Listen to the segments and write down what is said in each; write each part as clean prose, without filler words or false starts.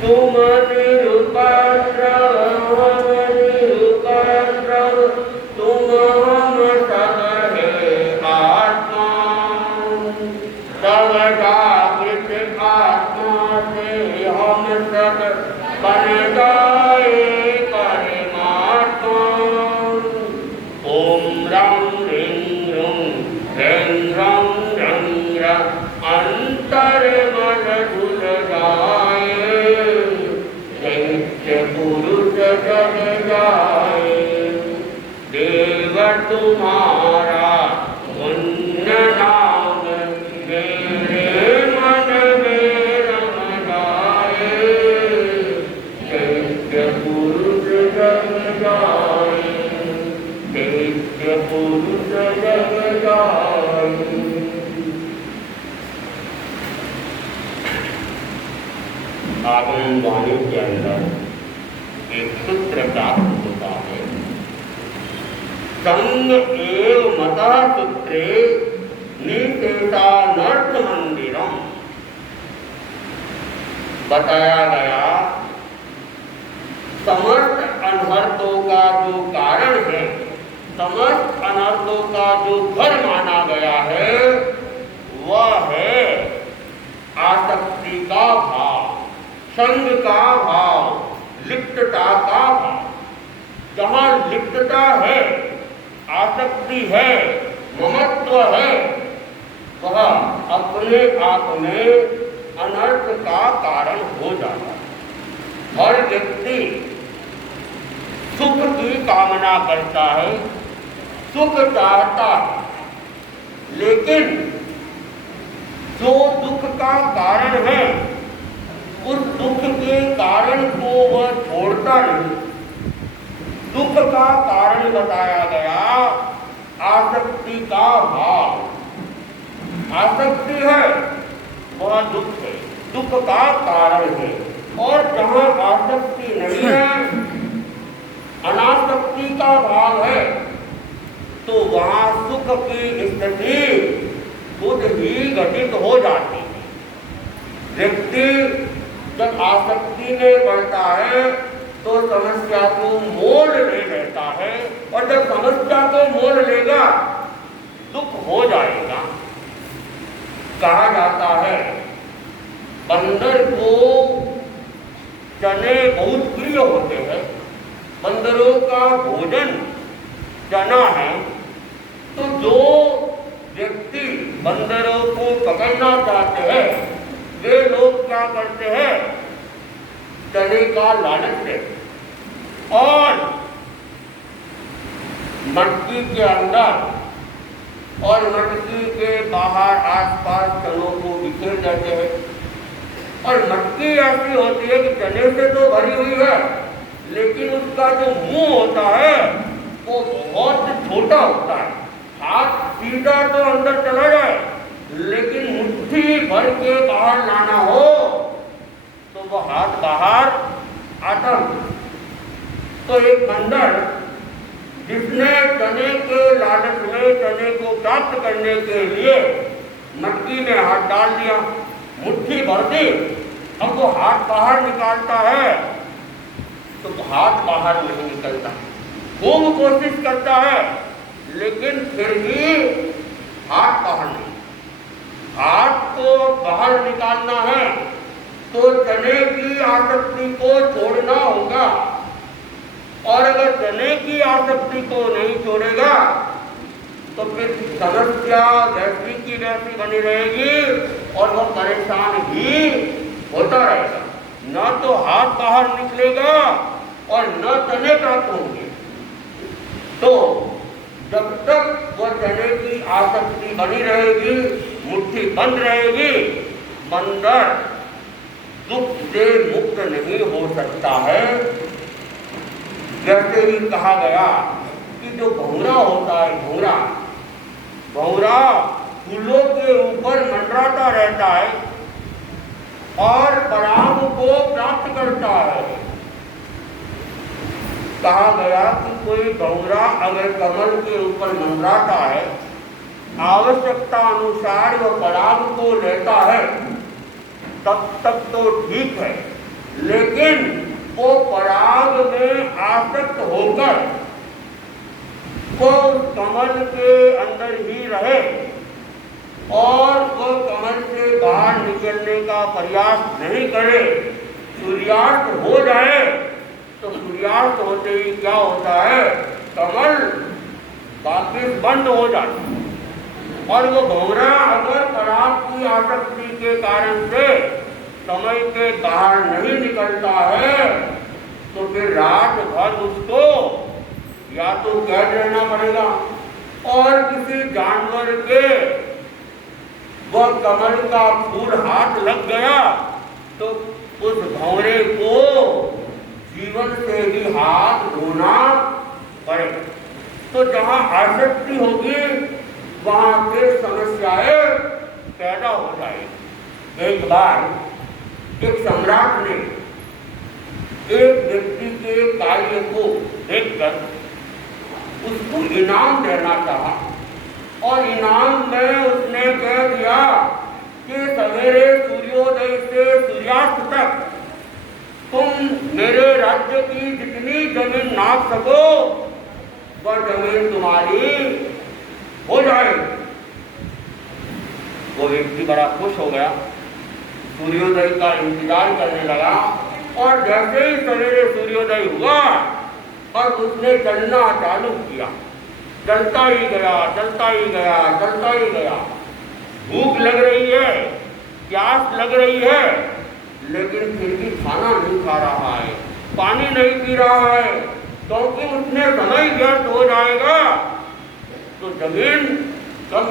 तुम निरुपम तुम्हारा पुण्य नाम मेरे मन में रम जाए, चैत्य पुरुष जग जाए, चैत्य पुरुष जग जाए। आगम वाणी के अंदर एक सूत्र प्राप्त होता है। संग एव मता सूत्रे निशेषा नर्थ मंदिरम। बताया गया समस्त अनर्थों का जो कारण है, समस्त अनर्थों का जो घर माना गया है, वह है आसक्ति का भाव, संग का भाव, लिप्तता का भाव। जहाँ लिप्तता है, आसक्ति है, ममत्व है, वह अपने आप में अनर्थ का कारण हो जाता है। हर व्यक्ति सुख की कामना करता है, सुख चाहता है, लेकिन जो दुख का कारण है, उस दुख के कारण को वह छोड़ता नहीं। दुख का कारण बताया गया आसक्ति का भाव। आसक्ति है वह दुख है, दुख का कारण है। और जहाँ आसक्ति नहीं है, अनासक्ति का भाव है, तो वहाँ सुख की स्थिति खुद ही घटित हो जाती है। व्यक्ति जब आसक्ति में बढ़ता है तो समस्या को मोल ले लेता है, और जब समस्या को मोल लेगा दुख हो जाएगा। कहा जाता है बंदर को चने बहुत प्रिय होते हैं, बंदरों का भोजन चना है। तो जो व्यक्ति बंदरों को पकड़ना चाहते हैं, वे लोग क्या करते हैं, चने का लालच देते और मटकी के अंदर और मटकी के बाहर आसपास चनों को बिखेर देते हैं। और मटकी ऐसी होती है कि चने से तो भरी हुई है, लेकिन उसका जो मुंह होता है वो बहुत छोटा होता है। हाथ सीधा तो अंदर चला जाए, लेकिन मुट्ठी भर के बाहर लाना हो तो वह हाथ बाहर आता है। तो एक बंदर जिसने चने के लालच में चने को प्राप्त करने के लिए मटकी में हाथ डाल दिया, मुट्ठी भर दी, अब वो हाथ बाहर निकालता है तो हाथ बाहर नहीं निकलता। खूब कोशिश करता है, लेकिन फिर भी हाथ बाहर नहीं। हाथ को बाहर निकालना है तो चने की आसक्ति को छोड़ना होगा, और अगर चने की आसक्ति को नहीं छोड़ेगा तो फिर समस्या वैसी की वैसी बनी रहेगी और वह परेशान ही होता रहेगा। न तो हाथ बाहर निकलेगा और न चने प्राप्त होंगे। तो जब तक वह चने की आसक्ति बनी रहेगी, मुट्ठी बंद रहेगी, बंदर दुख से मुक्त नहीं हो सकता है। जैसे ही कहा गया कि जो भौरा होता है, भौरा फूलों के ऊपर मंडराता रहता है और पराग को प्राप्त करता है। कहा गया कि कोई भौरा अगर कमल के ऊपर मंडराता है, आवश्यकता अनुसार वह पराग को लेता है, तब तक तो ठीक है, लेकिन वो पराग में आसक्त होकर वो कमल के अंदर ही रहे और वो कमल से बाहर निकलने का प्रयास नहीं करे। सूर्यास्त हो जाए तो सूर्यास्त होते ही क्या होता है, कमल वापिस बंद हो जाता है। और वो भंवरा अगर पराग की आसक्ति के कारण से समय के बाहर नहीं निकलता है तो फिर रात भर उसको या तो कैद रहना पड़ेगा और किसी जानवर के वह कमल का फूल हाथ लग गया तो उस भंवरे को जीवन से ही हाथ धोना पड़ेगा। तो जहाँ आसक्ति होगी वहाँ के समस्याएं पैदा हो जाएगी। एक बार एक सम्राट ने एक व्यक्ति के कार्य को देखकर उसको इनाम देना चाहा और इनाम में उसने कह दिया कि सवेरे सूर्योदय से सूर्यास्त तक तुम मेरे राज्य की जितनी जमीन नाप सको वह जमीन तुम्हारी हो जाएगी। वो व्यक्ति बड़ा खुश हो गया, सूर्योदय का इंतजार करने लगा और जैसे ही सवेरे सूर्योदय हुआ और उसने चलना चालू किया, चलता ही गया, चलता ही गया, चलता ही गया। भूख लग रही है, प्यास लग रही है, लेकिन फिर भी खाना नहीं खा रहा है, पानी नहीं पी रहा है, क्योंकि उसने समय व्यर्थ हो जाएगा तो जमीन कम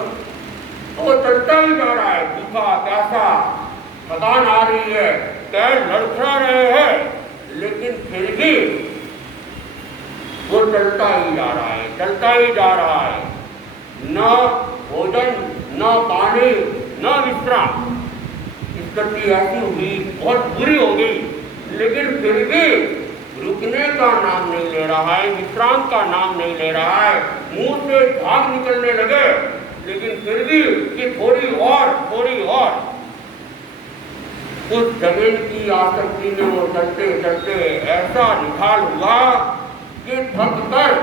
तो चलता ही जा रहा है। भूखा प्यासा, थकान आ रही है, पैर लड़खड़ा रहे हैं, लेकिन फिर भी वो चलता ही जा रहा है, चलता ही जा रहा है। न भोजन, न पानी, न विश्राम। स्थिति ऐसी हुई, बहुत बुरी हो गई, लेकिन फिर भी रुकने का नाम नहीं ले रहा है, विश्राम का नाम नहीं ले रहा है। मुंह से झाग निकलने लगे, लेकिन फिर भी कि थोड़ी और उस जमीन की आसक्ति में वो चलते चलते ऐसा निकाल हुआ कि थक कर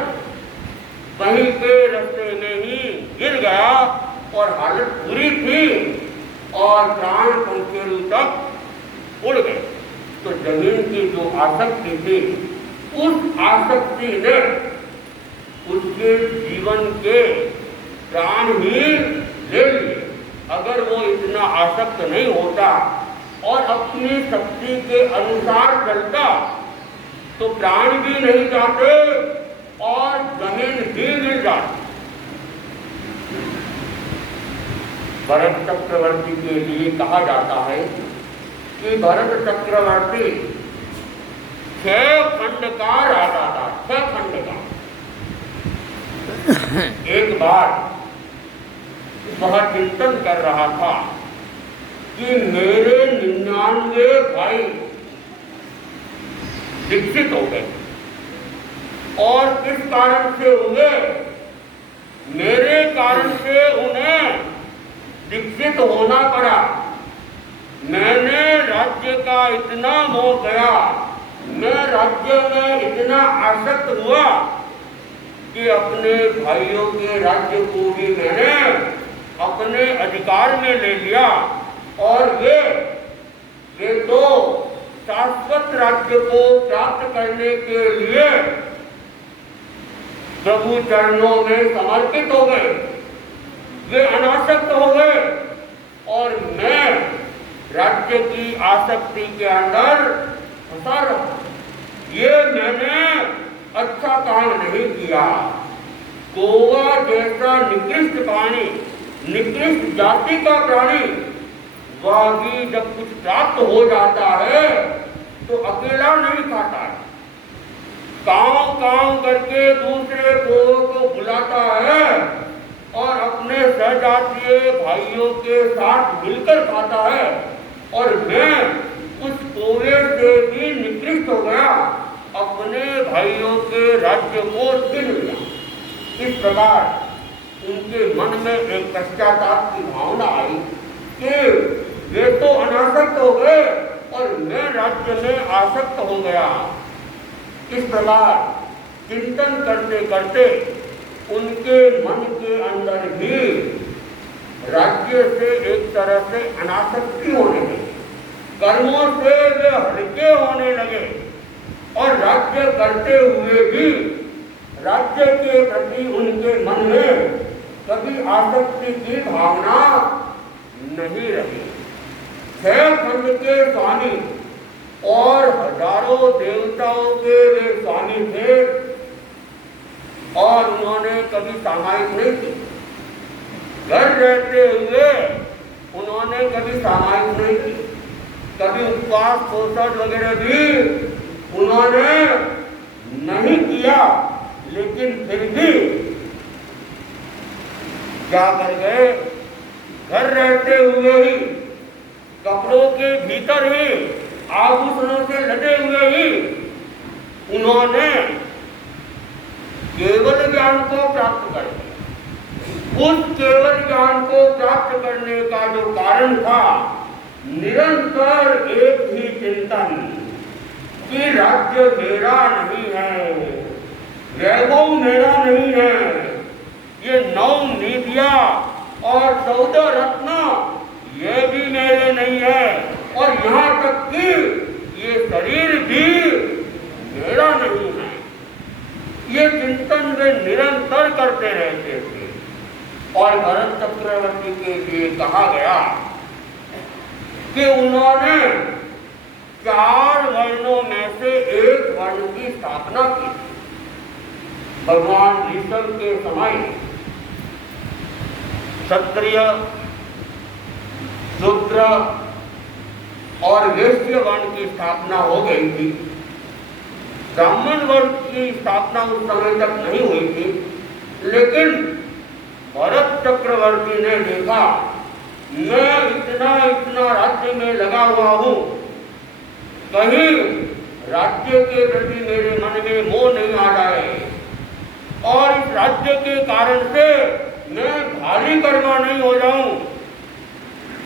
वहीं के रास्ते में ही गिर गया और हालत बुरी थी और प्राण पंखेरु तक उड़ गए। तो जमीन की जो आसक्ति थी, उस आसक्ति ने उसके जीवन के प्राण ही ले लिए। अगर वो इतना आसक्त नहीं होता और अपनी शक्ति के अनुसार चलता तो प्राण भी नहीं जाते और जमीन भी मिल जाती। भरत चक्रवर्ती के लिए कहा जाता है कि भरत चक्रवर्ती 6 खंड का राजा था, 6 खंड का। एक बार वह चिंतन कर रहा था कि मेरे 99 भाई दीक्षित हो गए और किस कारण से हुए, मेरे कारण से उन्हें दीक्षित होना पड़ा। मैंने राज्य का इतना मोह गया, मैं राज्य में इतना आसक्त हुआ कि अपने भाइयों के राज्य को भी मैंने अपने अधिकार में ले लिया और वे तो शाश्वत राज्य को प्राप्त करने के लिए प्रभु चरणों में समर्पित हो गए, वे अनासक्त हो गए और मैं राज्य की आसक्ति के अंदर फंसा रहा। ये मैंने अच्छा काम नहीं किया। कौवा जैसा निकृष्ट प्राणी, निकृष्ट जाति का प्राणी, वह भी जब कुछ प्राप्त हो जाता है तो अकेला नहीं खाता है, काम काम करके दूसरे को बुलाता है और अपने सहजातीय भाइयों के साथ मिलकर खाता है। और मैं उस कौवे से भी निकृष्ट हो गया, अपने भाइयों के राज्य को छीन लिया। इस प्रकार उनके मन में एक पश्चाताप की भावना आई कि वे तो अनासक्त हो गए, और मैं राज्य में आसक्त हो गया। इस प्रकार चिंतन करते करते उनके मन के अंदर भी राज्य से एक तरह से अनासक्ति होने लगी, कर्मों से वे हल्के होने लगे और राज्य करते हुए भी राज्य के प्रति उनके मन में कभी आसक्ति की भावना नहीं रही। 6 खंड के स्वामी और हजारों देवताओं के वे स्वामी थे और उन्होंने कभी सामायिक नहीं की। घर रहते हुए उन्होंने कभी सामायिक नहीं की, कभी उपवास पोषण वगैरह भी उन्होंने नहीं किया, लेकिन फिर भी क्या कर गए, घर रहते हुए ही, कपड़ों के भीतर ही, आभूषणों से लदे हुए ही उन्होंने केवल ज्ञान को प्राप्त कर लिया। उस केवल ज्ञान को प्राप्त करने का जो कारण था, निरंतर एक ही चिंतन कि राज्य मेरा नहीं है, वैभव मेरा नहीं है, ये 9 निधियां और 14 रत्न ये भी मेरे नहीं है, और यहाँ तक कि ये शरीर भी मेरा नहीं है। ये चिंतन वे निरंतर करते रहते थे। और भरत चक्रवर्ती के लिए कहा गया कि उन्होंने 4 वर्णों में से एक वर्ण की स्थापना की। भगवान ऋषभ के समय क्षत्रिय, शूद्र और वैश्य वर्ण की स्थापना हो गई थी। ब्राह्मण वर्ण की स्थापना उस समय तक नहीं हुई थी, लेकिन भरत चक्रवर्ती ने देखा मैं इतना राज्य में लगा हुआ हूँ, कहीं राज्य के प्रति मेरे मन में मोह नहीं आ जाए और इस राज्य के कारण से मैं भारी कर्मा नहीं हो जाऊं।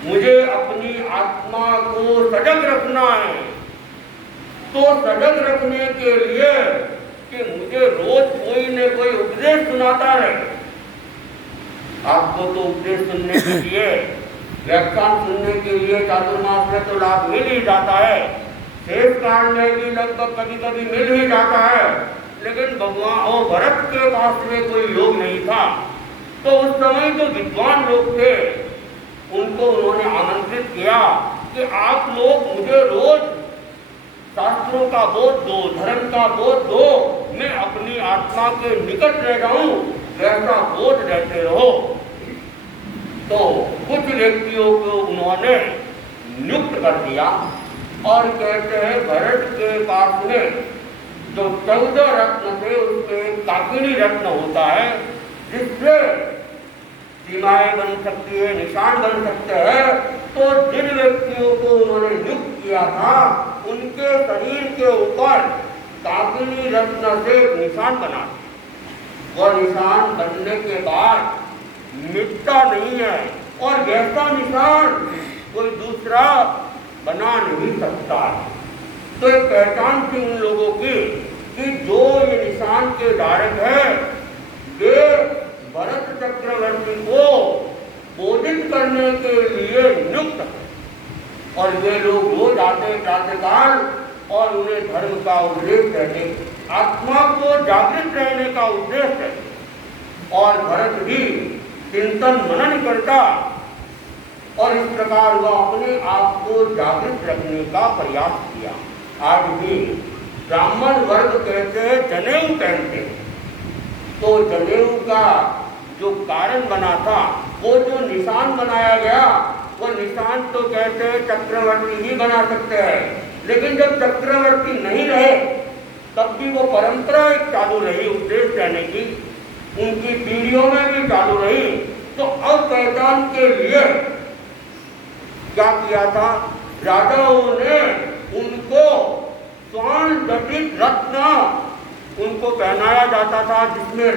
मुझे अपनी आत्मा को सजग रखना है। तो सजग रखने के लिए कि मुझे रोज कोई न कोई उपदेश सुनाता रहे। आपको तो उपदेश सुनने के लिए, व्याख्यान सुनने के लिए चातुर्मास में तो लाभ मिल ही जाता है, शेष काल में भी लगभग कभी कभी मिल ही जाता है, लेकिन भगवान और भरत के पास में कोई योग नहीं था। तो उस समय जो विद्वान लोग थे उनको उन्होंने आमंत्रित किया कि आप लोग मुझे रोज शास्त्रों का बोध दो, धर्म का बोध दो, मैं अपनी आत्मा के निकट रह जाऊं, वैसा बोध रहते रहो। तो कुछ व्यक्तियों को उन्होंने नियुक्त कर दिया और कहते हैं भरत के पास में जो 14 रत्न थे उसके काकिनी रत्न होता है, जिससे सीमाएं बन सकती है, निशान बन सकते हैं। तो जिन व्यक्तियों को उन्होंने नियुक्त किया था उनके शरीर के ऊपर काकिनी रत्न से निशान बना। वह निशान बनने के बाद मिटता नहीं है और वैसा निशान कोई दूसरा बना नहीं सकता। तो एक पहचान थी उन लोगों की कि जो ये निशान के धारक है वे भरत चक्रवर्ती को बोधित करने के लिए नियुक्त है। और वे लोग रोज आते प्रातःकाल और उन्हें धर्म का उपदेश देते, आत्मा को जागृत रहने का उद्देश्य है। और भरत भी चिंतन मनन करता और इस प्रकार वह अपने आप को जागृत रखने का प्रयास किया। आज भी ब्राह्मण वर्ग कहते हैं जनेऊ पहनते, तो जनेऊ का जो कारण बना था, वो जो निशान बनाया गया, वो निशान तो कहते हैं चक्रवर्ती ही बना सकते हैं, लेकिन जब चक्रवर्ती नहीं रहे तब भी वो परंपरा एक चालू रही उपदेश देने की, उनकी पीढ़ियों में भी चालू रही। तो अब पहचान के लिए क्या किया था, राजाओं ने उनको स्वर्ण जटित रत्न उनको पहनाया जाता था, जिसमें